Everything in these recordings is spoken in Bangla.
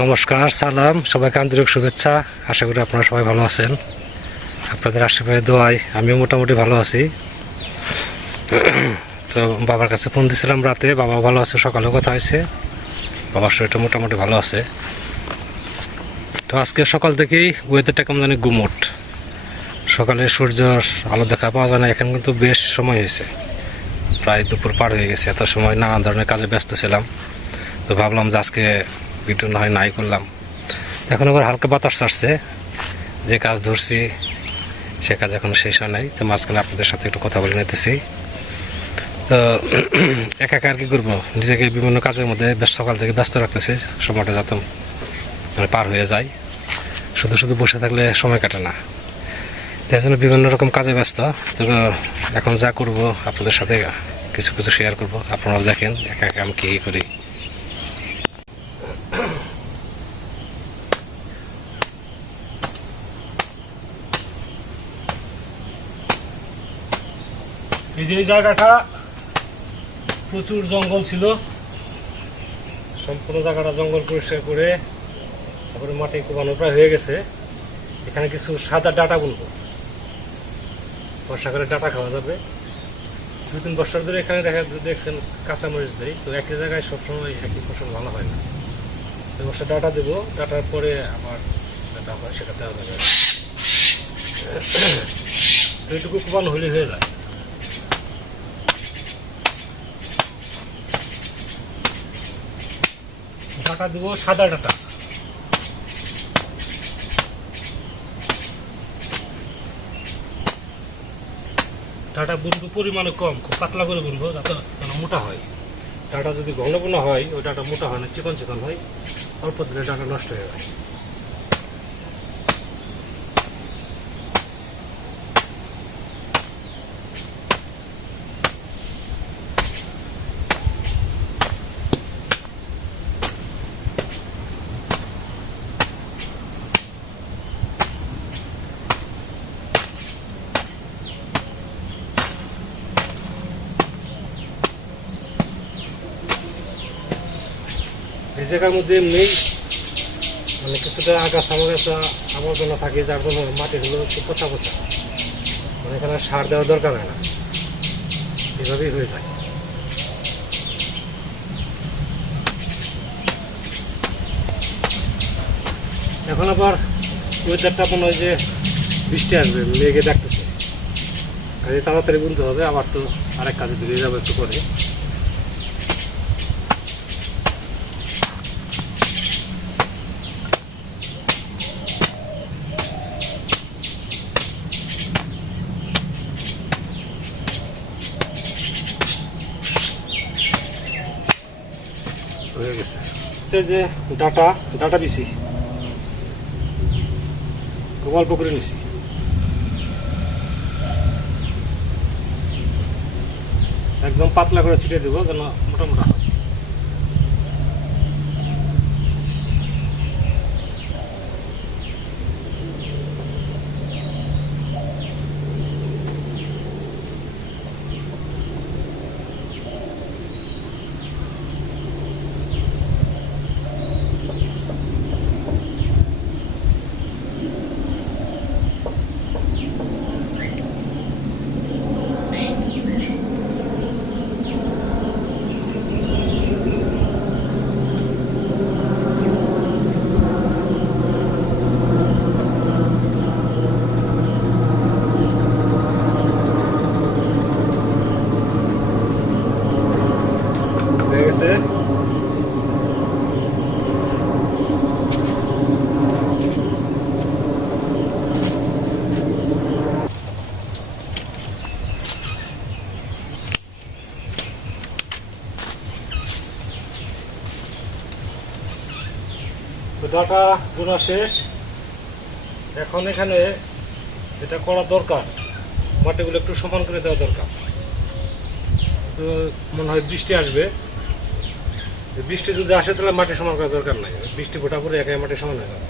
নমস্কার, সালাম, সবাইকে আন্তরিক শুভেচ্ছা। আশা করি আপনারা সবাই ভালো আছেন। আপনাদের আশীর্বাদে দোয়াই আমিও মোটামুটি ভালো আছি। তো বাবার কাছে ফোন দিয়েছিলাম রাতে বাবা ভালো আছে, সকালেও কথা হয়েছে। বাবার শরীরটা মোটামুটি ভালো আছে। তো আজকে সকাল থেকেই ওয়েদারটা কেমন জানি গুমট। সকালে সূর্যর আলো দেখা পাওয়া যায় না, এখন কিন্তু বেশ সময় হয়েছে। প্রায় দুপুর পার হয়ে গেছে, এত সময় নানান ধরনের কাজে ব্যস্ত ছিলাম। তো ভাবলাম যে আজকে ভিডিও না হয়, নাই করলাম। এখন আবার হালকা বাতাস আসছে, যে কাজ ধরছি, সে কাজ এখনও শেষ হয় নাই। তো মাঝখানে আপনাদের সাথে একটু কথা বলে নিতেছি। তো একা একা আর কি করব? নিজেকে বিভিন্ন কাজের মধ্যে সকাল থেকে ব্যস্ত রাখতেছি, সময়টা যাতে মানে পার হয়ে যায়। শুধু শুধু বসে থাকলে সময় কাটে না। তাই জন্য বিভিন্ন রকম কাজে ব্যস্ত। তো এখন যা করব, আপনাদের সাথে কিছু কিছু শেয়ার করব। আপনারা দেখেন একা একা আমি কী করি। যে এই জায়গাটা প্রচুর জঙ্গল ছিল, সম্পূর্ণ জায়গাটা জঙ্গল পরিষ্কার করে তারপরে মাটি কোবানো প্রায় হয়ে গেছে। এখানে কিছু সাদা ডাটা বুনবো। বর্ষাকালে ডাটা খাওয়া যাবে। দু তিন বছর ধরে এখানে দেখা দেখছেন কাঁচামরিচ দেয় তো একই জায়গায় সবসময় একই ফসল ভালো হয় না। তো বছর ডাটা দেবো, ডাটার পরে আবার যেটা হয় সেটা দেওয়া যাবে। এইটুকু কোবানো হলে হয়ে যায়। ডাটা দেবো, সাদা ডাটা ডাটা বুনবো পরিমাণে কম, খুব পাতলা করে বুনবো, যাতে যেন মোটা হয়। ডাটা যদি ঘন ঘন হয়, ওই ডাটা মোটা হয় না চিকন চিকন হয়, অল্প দিনে ডাটা নষ্ট হয়ে যায়। জায়গার মধ্যে এমনি মানে কিছুটা আগাছা মাগাছা আবর্জনা থাকে, যার জন্য মাটি মাটিগুলো একটু পচা পচা। মানে এখানে সার দেওয়ার দরকার হয় না। এভাবেই হয়ে যায়। এখন আবার ওয়েদারটা মনে হয় যে বৃষ্টি আসবে, মেঘে ডাকতেছে। কাজে তাড়াতাড়ি বুনতে হবে, আবার তো আরেক কাজে বেরিয়ে যাব একটু পরে হয়ে গেছে এটা যে ডাটা ডাটা বিসি খুব অল্প করে নিছি। একদম পাতলা করে ছিটিয়ে দেবো, যেন মোটা মোটা হয় হয়ে গেছে তো ডাটা বোনা শেষ। এখন এখানে যেটা করা দরকার। মাটিগুলো একটু সমান করে দেওয়া দরকার। তো মনে হয় বৃষ্টি আসবে। বৃষ্টি যদি আসে তাহলে মাটি সমান করা দরকার নাই। বৃষ্টি গোটা পরে একাই মাটি সমান হয়ে যাবে।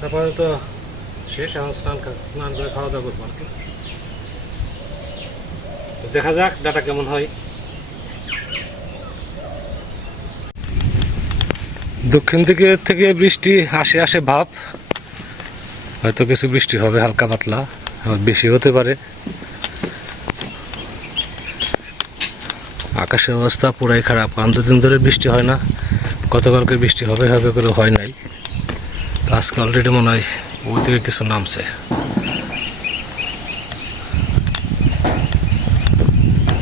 তারপরে তো শেষ, এখন স্নান স্নান করে খাওয়া দাওয়া করব আর কি। দেখা যাক, ডাটা কেমন হয়। দক্ষিণ দিকে থেকে বৃষ্টি, আসে আসে ভাব। হয়তো কিছু বৃষ্টি হবে, হালকা পাতলা বেশি হতে পারে। আকাশের অবস্থা পুরাই খারাপ। কারণ দুদিন ধরে বৃষ্টি হয় না। গতকালকে বৃষ্টি হবে হবে করে হয় নাই। তো আজকে অলরেডি মনে হয় ওই দিকে কিছু নামছে।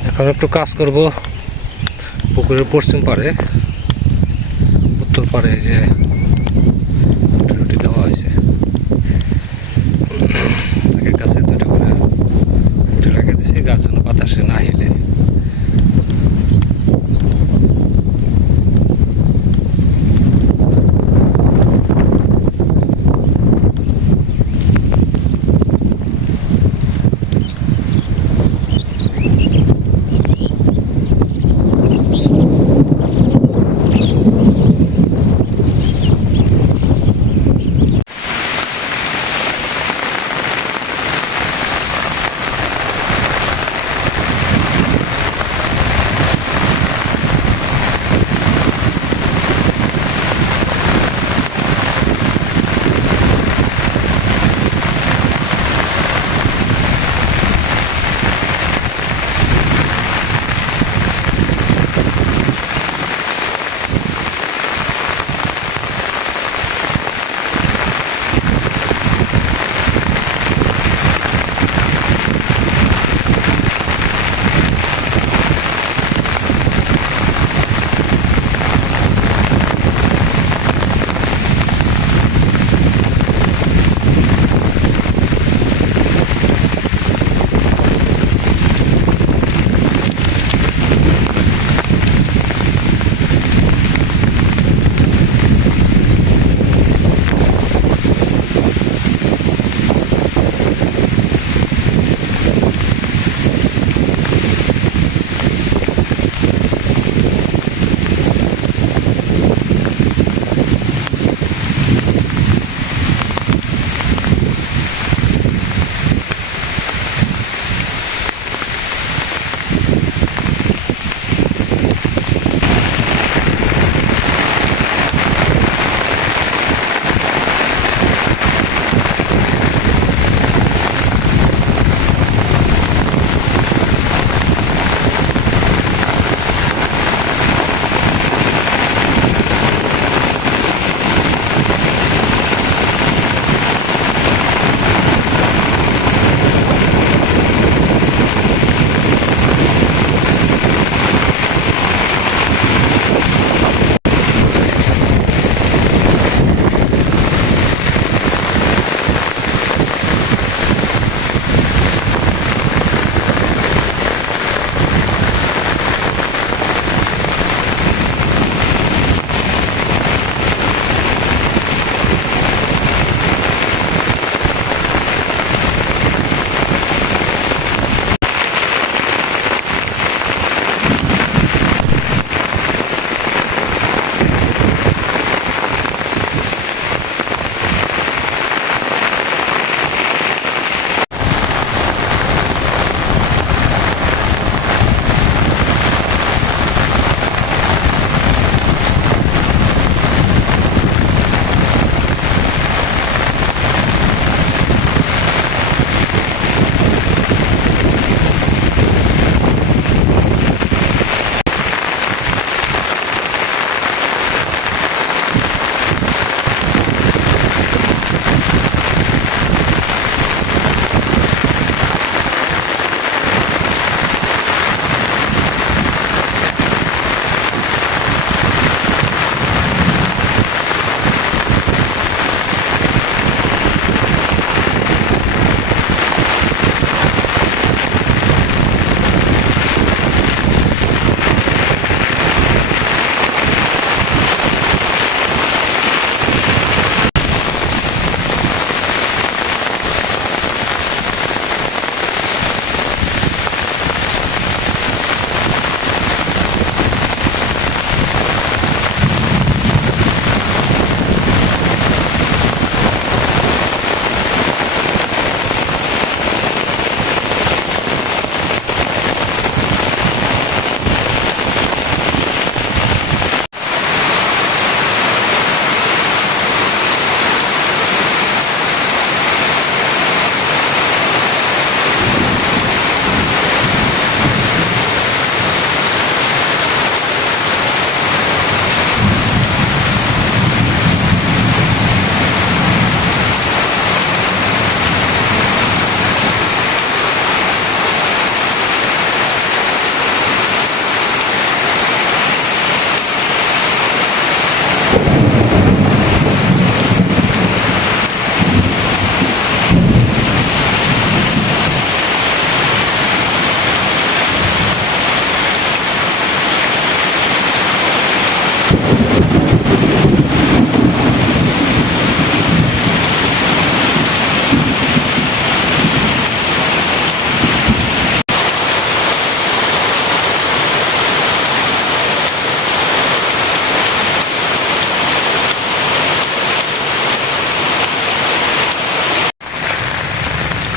এখন একটু কাজ করব। পুকুরের পশ্চিম পারে উত্তর পারে যে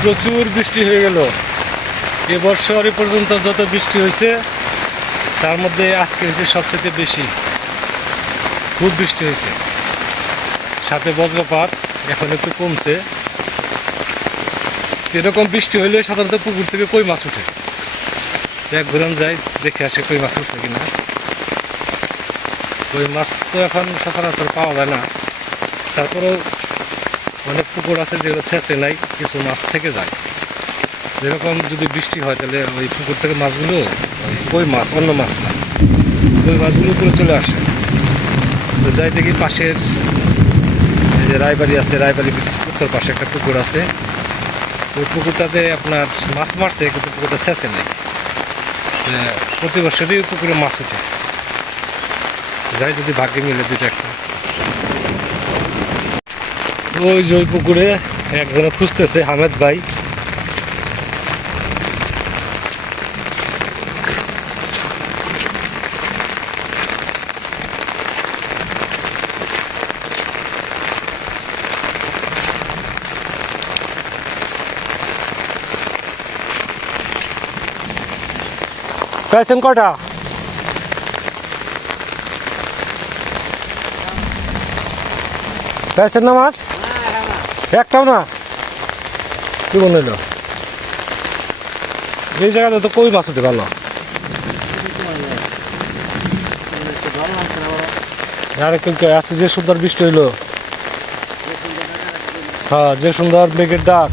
প্রচুর বৃষ্টি হয়ে গেল। এ পর্যন্ত যত বৃষ্টি হয়েছে, তার মধ্যে আজকে হয়েছে সবচেয়ে বেশি। খুব বৃষ্টি হয়েছে। সাথে বজ্রপাত এখন একটু কমছে। এরকম বৃষ্টি হইলে সাধারণত পুকুর থেকে কই মাছ উঠে। এক ঘুরান যাই, দেখে আসে কই মাছ উঠছে কিনা। কই মাছ তো এখন সচরাচর পাওয়া যায় না। তারপরেও অনেক পুকুর আছে যেগুলো সেচে নাই, কিছু মাছ থেকে যায়। যেরকম যদি বৃষ্টি হয়, তাহলে ওই পুকুর থেকে মাছগুলো, ওই মাছ, অন্য মাছ না, ওই মাছগুলো উপরে চলে আসে। তো যাই দেখি পাশের, এই যে রায়বাড়ি আছে রায়বাড়ির উত্তর পাশে একটা পুকুর আছে। ওই পুকুরটাতে আপনার মাছ মারছে, কিন্তু পুকুরটা সেচে নাই। প্রতি বছরই পুকুরে মাছ উঠে যাই যদি ভাগ্যে মিলে দুইটা একটা। ওই যে ওই পুকুরে। একজনে খুঁজতেছে হামেদ ভাই। পেয়েছেন কটা? পেয়েছেন না মাছ একটাও না। কি মনে হলো এই জায়গাটা তো কই মাছ হতে পারল? আর যে সুন্দর বৃষ্টি হইল। হ্যাঁ যে সুন্দর মেঘের ডাক।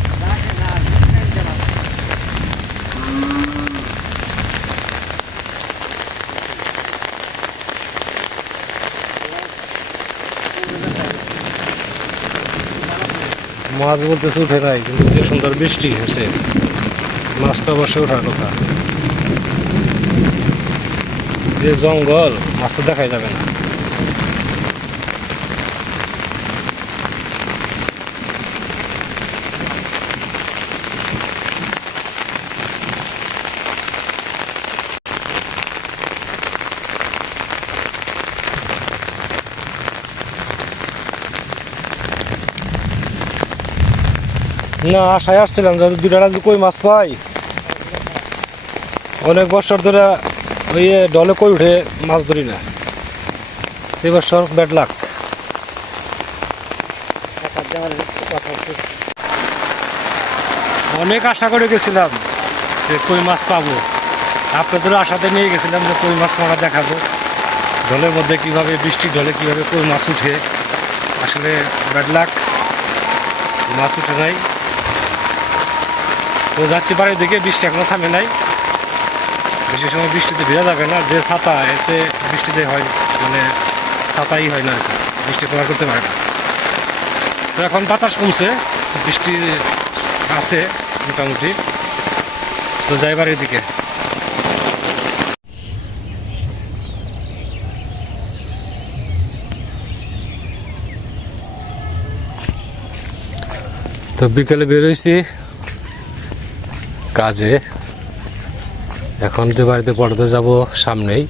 মাছ বলতেছে, উঠে নাই, কিন্তু যে সুন্দর বৃষ্টি হয়েছে, মাছ তো অবশ্যই ওঠার কথা। যে জঙ্গল, মাছ তো দেখাই যাবে না। না, আশায় আসছিলাম যদি দুটা যদি কই মাছ পাই। অনেক বছর ধরে ওই ডলে কই উঠে মাছ ধরি না। এই বছর ব্যাড লাক অনেক আশা করে গেছিলাম যে কই মাছ পাবো। আপনাদের আশাতে নিয়ে গেছিলাম যে কই মাছ মারা দেখাবো। ঢলের মধ্যে কীভাবে বৃষ্টি ঢলে, কীভাবে কই মাছ উঠে। আসলে ব্যাড লাক মাছ উঠে নাই। তো যাচ্ছি বাড়ির দিকে, বৃষ্টি এখনও থামে নাই। বেশি সময় বৃষ্টিতে ভেজা যাবে না, যে ছাতা, এতে বৃষ্টিতে হয় মানে ছাতাই হয় না বৃষ্টি কভার করতে পারে না। তো এখন বাতাস কমছে, বৃষ্টি আছে মোটামুটি। তো যাই বাড়ির দিকে। তো বিকেলে বেরোইছি কাজে। এখন যে বাড়িতে পড়াতে যাব সামনেই।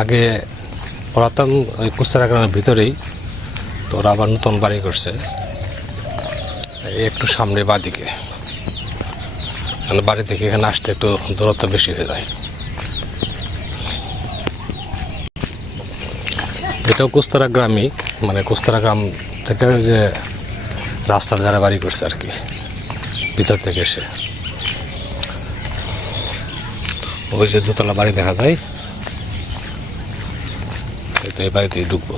আগে পড়াতাম ওই কুস্তারা গ্রামের ভিতরেই। তো ওরা আবার নতুন বাড়ি করছে। একটু সামনে বাদিকে। বাড়ি থেকে এখানে আসতে একটু দূরত্ব বেশি হয়ে যায়। এটাও কুস্তারা গ্রামই। মানে কুস্তারা গ্রাম থেকে যে রাস্তার ধারে বাড়ি করছে আর কি। ভিতর থেকে এসে। ওই যে দোতলা বাড়ি দেখা যায় এই বাড়িতেই ঢুকবো।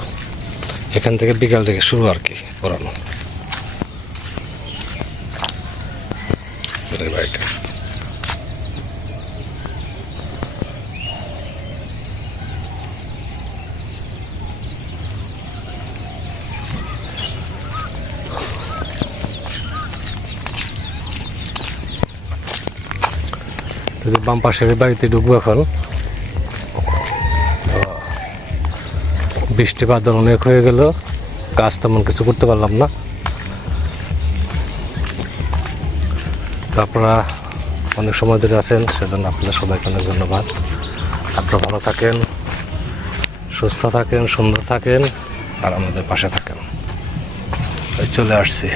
এখান থেকে বিকাল থেকে শুরু আর কি পড়ানো বাড়িটা। যদি বাম পাশের বাড়িতে ঢুকবো এখন বৃষ্টি বাদল অনেক হয়ে গেল কাজ তেমন কিছু করতে পারলাম না। আপনারা অনেক সময় ধরে আছেন, সেজন্য আপনাদের সবাইকে অনেক ধন্যবাদ। আপনারা ভালো থাকেন, সুস্থ থাকেন, সুন্দর থাকেন, আর আমাদের পাশে থাকেন। চলে আসছি।